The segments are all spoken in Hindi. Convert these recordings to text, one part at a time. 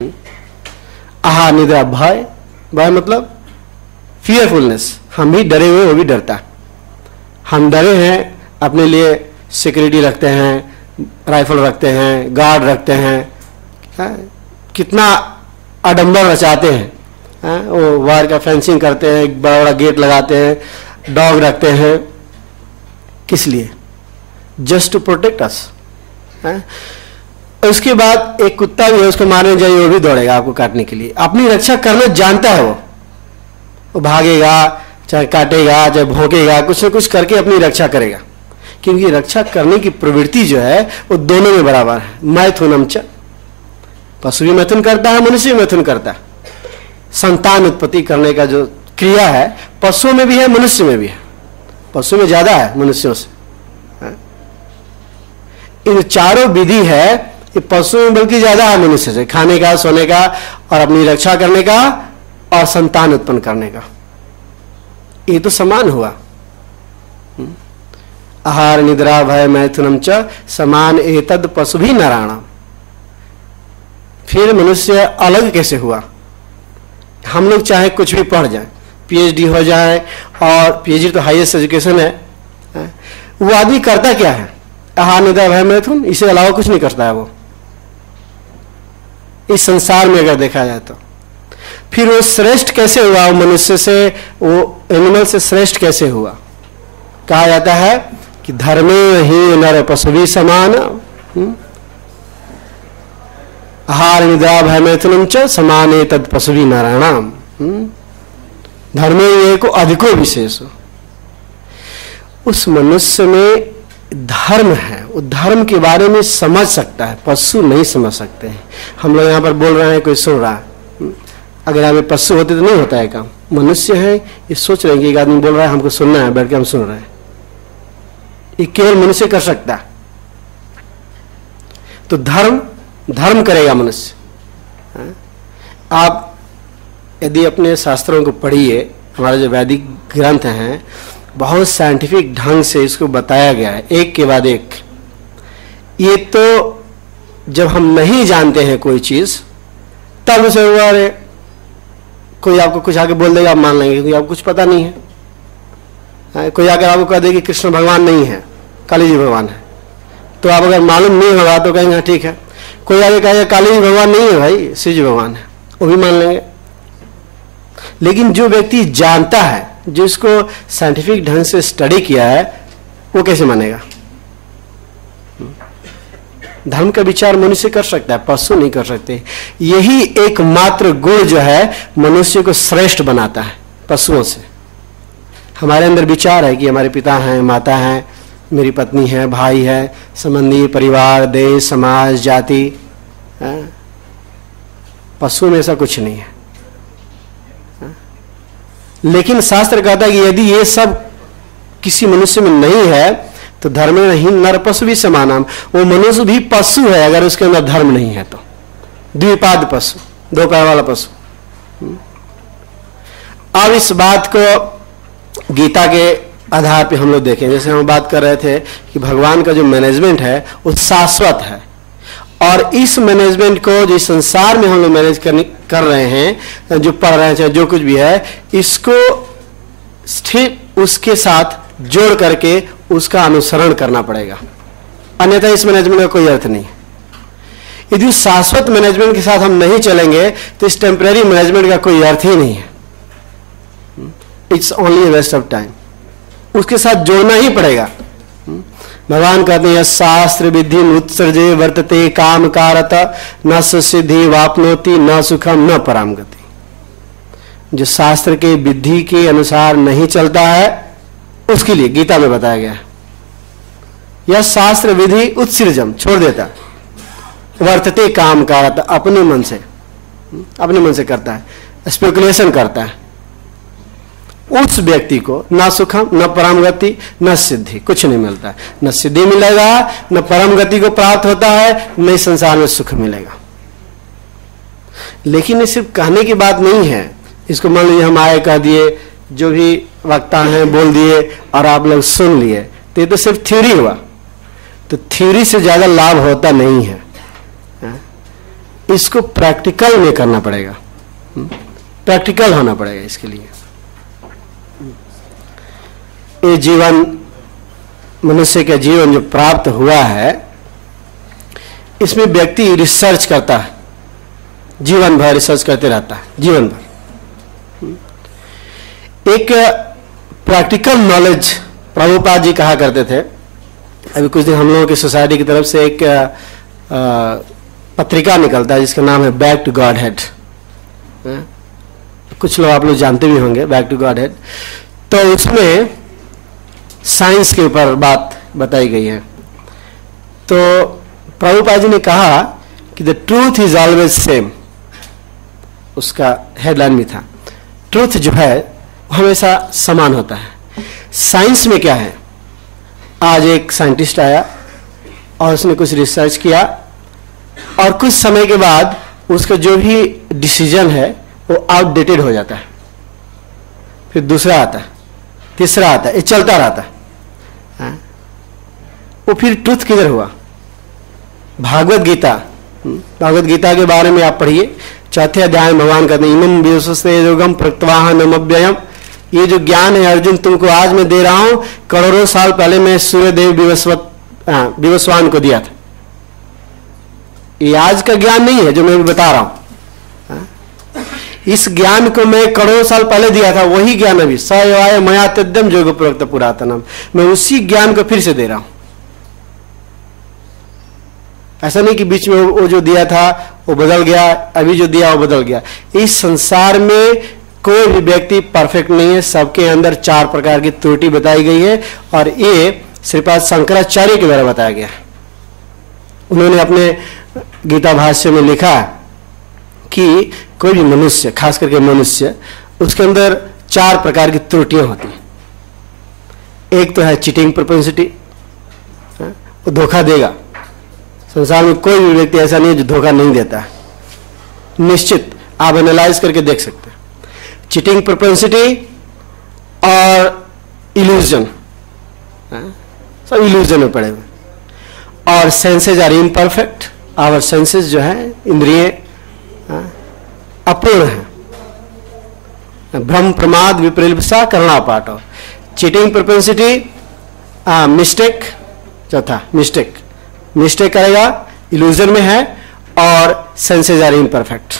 आहार निद्रा भय, भय मतलब फियरफुलनेस। हम भी डरे हुए, वो भी डरता है। हम डरे हैं, अपने लिए सिक्योरिटी रखते हैं, राइफल रखते हैं, गार्ड रखते हैं, कितना आडंबर रचाते हैं। वो वायर का फेंसिंग करते हैं, एक बड़ा बड़ा गेट लगाते हैं, डॉग रखते हैं। किस लिए? Just to protect us. उसके बाद एक कुत्ता भी है, उसको मारने जाइए वो भी दौड़ेगा आपको काटने के लिए। अपनी रक्षा करना जानता है वो भागेगा, चाहे काटेगा, चाहे भौंकेगा, कुछ न कुछ करके अपनी रक्षा करेगा। क्योंकि रक्षा करने की प्रवृत्ति जो है वो दोनों में बराबर है। मैथुनम च, पशु भी मैथुन करता है, मनुष्य भी मैथुन करता है। संतान उत्पत्ति करने का जो क्रिया है पशुओं में भी है, मनुष्य में भी है। पशु में ज्यादा है मनुष्यों से। इन चारों विधि है, ये पशु में बल्कि ज्यादा है मनुष्य से। खाने का, सोने का, और अपनी रक्षा करने का, और संतान उत्पन्न करने का। ये तो समान हुआ। आहार निद्रा भय मैथुनम च समान एतद पशु भी नारायण। फिर मनुष्य अलग कैसे हुआ? हम लोग चाहे कुछ भी पढ़ जाए, पीएचडी हो जाए, और पीएचडी तो हाईएस्ट एजुकेशन है, वो आदमी करता क्या है? आहार निद्रा भय मैथुन, इससे अलावा कुछ नहीं करता है वो इस संसार में अगर देखा जाए तो। फिर वो श्रेष्ठ कैसे हुआ? वो मनुष्य से, वो एनिमल से श्रेष्ठ कैसे हुआ? कहा जाता है कि धर्मे ही नर पशु भी समान। आहार निद्रा भय मैथुनम च समान तद पशु भी नारायणाम। धर्मे ये को अधिको विशेष। उस मनुष्य में धर्म है, वो धर्म के बारे में समझ सकता है, पशु नहीं समझ सकते हैं। हम लोग यहाँ पर बोल रहे हैं, कोई सुन रहा है। अगर हमें पशु होते तो नहीं होता है काम। मनुष्य है, ये सोच रहे हैं कि एक आदमी बोल रहा है, हमको सुनना है, बैठ के हम सुन रहे हैं। ये केवल मनुष्य कर सकता है। तो धर्म करेगा मनुष्य। आप यदि अपने शास्त्रों को पढ़िए, हमारे जो वैदिक ग्रंथ हैं, बहुत साइंटिफिक ढंग से इसको बताया गया है, एक के बाद एक। ये तो जब हम नहीं जानते हैं कोई चीज, तब उसे अरे कोई आपको कुछ आके बोल देगा, आप मान लेंगे, क्योंकि आपको कुछ पता नहीं है। कोई आकर आपको कह दे कि कृष्ण भगवान नहीं है, काली जी भगवान है, तो आप अगर मालूम नहीं होगा तो कहेंगे ठीक है। कोई आगे कहेगा काली जी भगवान नहीं है भाई, शिव जी भगवान है, वो भी मान लेंगे। लेकिन जो व्यक्ति जानता है, जो इसको साइंटिफिक ढंग से स्टडी किया है, वो कैसे मानेगा? धर्म का विचार मनुष्य कर सकता है, पशु नहीं कर सकते। यही एकमात्र गुण जो है मनुष्य को श्रेष्ठ बनाता है पशुओं से। हमारे अंदर विचार है कि हमारे पिता हैं, माता हैं, मेरी पत्नी है, भाई है, संबंधी, परिवार, देश, समाज, जाति। पशु में ऐसा कुछ नहीं है। लेकिन शास्त्र कहता है कि यदि ये सब किसी मनुष्य में नहीं है तो धर्म नहीं नर पशु भी समानाम। वो मनुष्य भी पशु है अगर उसके अंदर धर्म नहीं है तो। द्विपाद पशु, दो पैर वाला पशु। अब इस बात को गीता के आधार पे हम लोग देखें। जैसे हम बात कर रहे थे कि भगवान का जो मैनेजमेंट है वो शाश्वत है, और इस मैनेजमेंट को जो संसार में हम लोग मैनेज कर रहे हैं, जो पढ़ रहे हैं, चाहे जो कुछ भी है, इसको ठीक उसके साथ जोड़ करके उसका अनुसरण करना पड़ेगा, अन्यथा इस मैनेजमेंट का कोई अर्थ नहीं। यदि शाश्वत मैनेजमेंट के साथ हम नहीं चलेंगे तो इस टेम्परेरी मैनेजमेंट का कोई अर्थ ही नहीं है। It's only waste of time. उसके साथ जोड़ना ही पड़ेगा। भगवान कहते हैं शास्त्र विधि उत्सर्जे वर्तते काम कारत न सिद्धि वापनोति न सुखम न पराम गति। जो शास्त्र के विधि के अनुसार नहीं चलता है उसके लिए गीता में बताया गया है। यह शास्त्र विधि उत्सृजम छोड़ देता, वर्तते काम कारत अपने मन से करता है, स्पेकुलेशन करता है। उस व्यक्ति को न सुखम न परम गति न सिद्धि, कुछ नहीं मिलता है। न सिद्धि मिलेगा, न परम गति को प्राप्त होता है, न इस संसार में सुख मिलेगा। लेकिन ये सिर्फ कहने की बात नहीं है। इसको मान लीजिए हम आए कह दिए, जो भी वक्ता हैं बोल दिए और आप लोग सुन लिए, तो ये तो सिर्फ थ्योरी हुआ। तो थ्योरी से ज्यादा लाभ होता नहीं है। इसको प्रैक्टिकल में करना पड़ेगा, प्रैक्टिकल होना पड़ेगा इसके लिए। ये जीवन, मनुष्य का जीवन जो प्राप्त हुआ है, इसमें व्यक्ति रिसर्च करता है, जीवन भर रिसर्च करते रहता है, जीवन भर। एक प्रैक्टिकल नॉलेज प्रभुपाद जी कहा करते थे। अभी कुछ दिन हम लोगों की सोसाइटी की तरफ से एक पत्रिका निकलता है जिसका नाम है बैक टू गॉड हेड। कुछ लोग, आप लोग जानते भी होंगे बैक टू गॉड हेड। तो उसमें साइंस के ऊपर बात बताई गई है। तो प्रभुपाद जी ने कहा कि the truth is always same, उसका हेडलाइन भी था। ट्रूथ जो है हमेशा समान होता है। साइंस में क्या है, आज एक साइंटिस्ट आया और उसने कुछ रिसर्च किया और कुछ समय के बाद उसका जो भी डिसीजन है वो आउटडेटेड हो जाता है, फिर दूसरा आता है, तीसरा आता है, ये चलता रहता है। वो फिर ट्रुथ किधर हुआ? भागवत गीता, भागवत गीता के बारे में आप पढ़िए, चौथे अध्याय में भगवान कहते हैं इमं विश्वस्ते योगम प्रत्यवाहनम अव्ययम। ये जो ज्ञान है अर्जुन तुमको आज मैं दे रहा हूं, करोड़ों साल पहले मैं सूर्यदेव विवस्वान को दिया था। ये आज का ज्ञान नहीं है जो मैं बता रहा हूं। इस ज्ञान को मैं करोड़ों साल पहले दिया था, वही ज्ञान अभी सयवाय मया तद्यम जोग प्रोक्त पुरातनम, मैं उसी ज्ञान को फिर से दे रहा हूं। ऐसा नहीं कि बीच में वो जो दिया था वो बदल गया, अभी जो दिया वो बदल गया। इस संसार में कोई भी व्यक्ति परफेक्ट नहीं है, सबके अंदर 4 प्रकार की त्रुटि बताई गई है और ये श्रीपाद शंकराचार्य के द्वारा बताया गया। उन्होंने अपने गीता भाष्य में लिखा कि कोई भी मनुष्य, खास करके मनुष्य, उसके अंदर 4 प्रकार की त्रुटियां होती हैं। एक तो है चीटिंग प्रोपेंसिटी, वो धोखा देगा। संसार में कोई भी व्यक्ति ऐसा नहीं है जो धोखा नहीं देता है, निश्चित आप एनालाइज करके देख सकते हैं। चीटिंग प्रोपेंसिटी और इल्यूजन, सब इल्यूजन में पड़े हुए। और senses are imperfect, our senses जो है, इंद्रिय अपूर्ण है। भ्रम प्रमाद विप्रिलसा करना पाठ हो। चीटिंग प्रोपेंसिटी, मिस्टेक, चौथा मिस्टेक, मिस्टेक करेगा, इल्यूजन में है, और सेंसेज आर इम्परफेक्ट।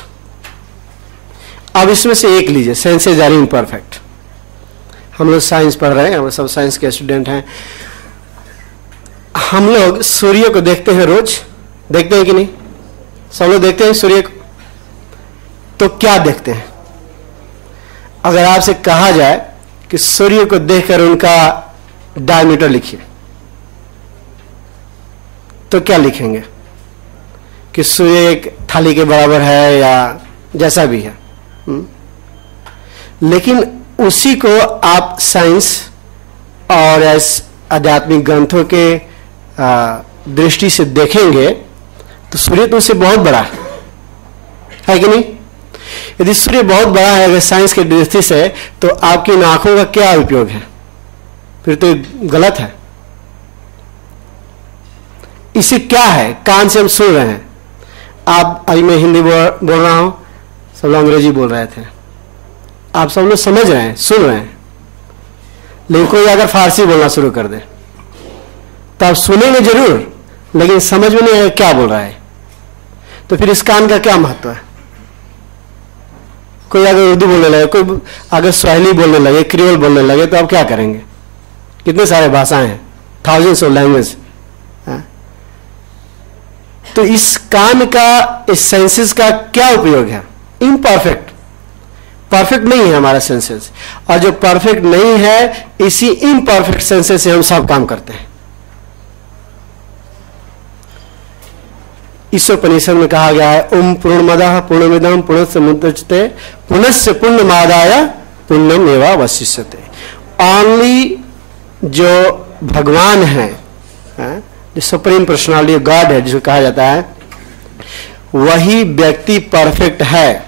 अब इसमें से एक लीजिए, सेंसेज आर इम्परफेक्ट। हम लोग साइंस पढ़ रहे हैं, हम सब साइंस के स्टूडेंट हैं। हम लोग सूर्य को देखते हैं, रोज देखते हैं कि नहीं? सब लोग देखते हैं सूर्य को। तो क्या देखते हैं? अगर आपसे कहा जाए कि सूर्य को देखकर उनका डायमीटर लिखिए, तो क्या लिखेंगे? कि सूर्य एक थाली के बराबर है या जैसा भी है। लेकिन उसी को आप साइंस और आध्यात्मिक ग्रंथों के दृष्टि से देखेंगे तो सूर्य तो उससे बहुत बड़ा है कि नहीं? यदि सूर्य बहुत बड़ा है अगर साइंस के दृष्टि से, तो आपकी इन आंखों का क्या उपयोग है? फिर तो गलत है। इसे क्या है? कान से हम सुन रहे हैं। आप, अभी मैं हिंदी बोल रहा हूं, सब लोग अंग्रेजी बोल रहे थे, आप सब लोग समझ रहे हैं, सुन रहे हैं। लेकिन कोई अगर फारसी बोलना शुरू कर दे तो आप सुनेंगे जरूर, लेकिन समझ में नहीं आएगा क्या बोल रहा है। तो फिर इस कान का क्या महत्व है? कोई अगर उर्दू बोलने लगे, कोई अगर स्वाहिली बोलने लगे, क्रियोल बोलने लगे, तो आप क्या करेंगे? कितने सारे भाषाएं हैं, थाउजेंड्स ऑफ लैंग्वेज। तो इस कान का, इस सेंसेस का क्या उपयोग है? इम्परफेक्ट, परफेक्ट नहीं है हमारा सेंसेस। और जो परफेक्ट नहीं है, इसी इम्परफेक्ट सेंसेस से हम सब काम करते हैं। इस उपनिषद में कहा गया है ओम पूर्णमदः पूर्णमिदं पूर्णस्य मुदच्यते पुनस्य पूर्णमादाय पुण्यमेवावशिष्यते। ओनली जो भगवान है, जो सुप्रीम पर्सनालिटी ऑफ गॉड है, जिसको कहा जाता है, वही व्यक्ति परफेक्ट है।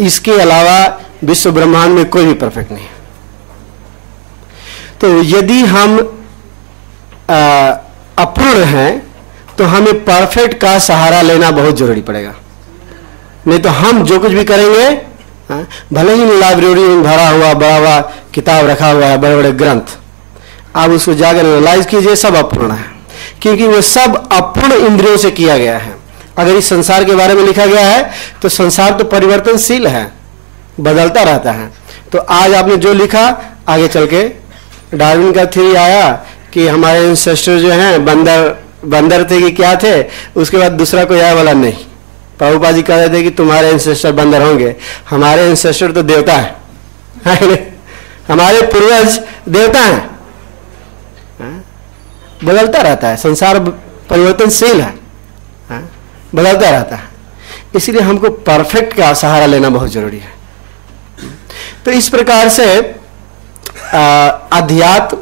इसके अलावा विश्व ब्रह्मांड में कोई भी परफेक्ट नहीं है। तो यदि हम अपूर्ण हैं तो हमें परफेक्ट का सहारा लेना बहुत जरूरी पड़ेगा। नहीं तो हम जो कुछ भी करेंगे, भले ही लाइब्रेरी में भरा हुआ बड़ा बड़ा किताब रखा हुआ है, बड़े बड़े ग्रंथ, आप उसको जाकर एनालाइज कीजिए, सब अपूर्ण है, क्योंकि वो सब अपूर्ण इंद्रियों से किया गया है। अगर इस संसार के बारे में लिखा गया है तो संसार तो परिवर्तनशील है, बदलता रहता है। तो आज आपने जो लिखा, आगे चल के डार्विन का थ्योरी आया कि हमारे एंसेस्टर जो हैं बंदर थे कि क्या थे, उसके बाद दूसरा कोई आया वाला नहीं। प्रभुपाद जी कह रहे थे कि तुम्हारे एंसेस्टर बंदर होंगे, हमारे एंसेस्टर तो देवता है, हमारे पूर्वज देवता हैं। बदलता रहता है, संसार परिवर्तनशील है, बदलता रहता है, इसलिए हमको परफेक्ट का सहारा लेना बहुत जरूरी है। तो इस प्रकार से अध्यात्म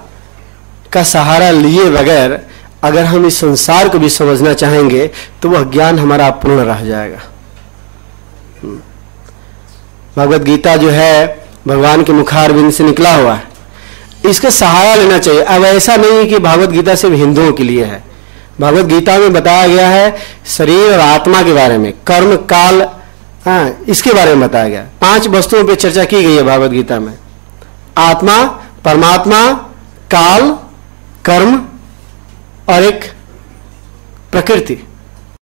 का सहारा लिए बगैर अगर हम इस संसार को भी समझना चाहेंगे तो वह ज्ञान हमारा अपूर्ण रह जाएगा। भगवत गीता जो है भगवान के मुखारविंद से निकला हुआ है, इसका सहारा लेना चाहिए। अब ऐसा नहीं है कि भगवत गीता सिर्फ हिंदुओं के लिए है। भगवत गीता में बताया गया है शरीर और आत्मा के बारे में, कर्म काल, इसके बारे में बताया गया। 5 वस्तुओं पे चर्चा की गई है भगवत गीता में, आत्मा, परमात्मा, काल, कर्म और एक प्रकृति।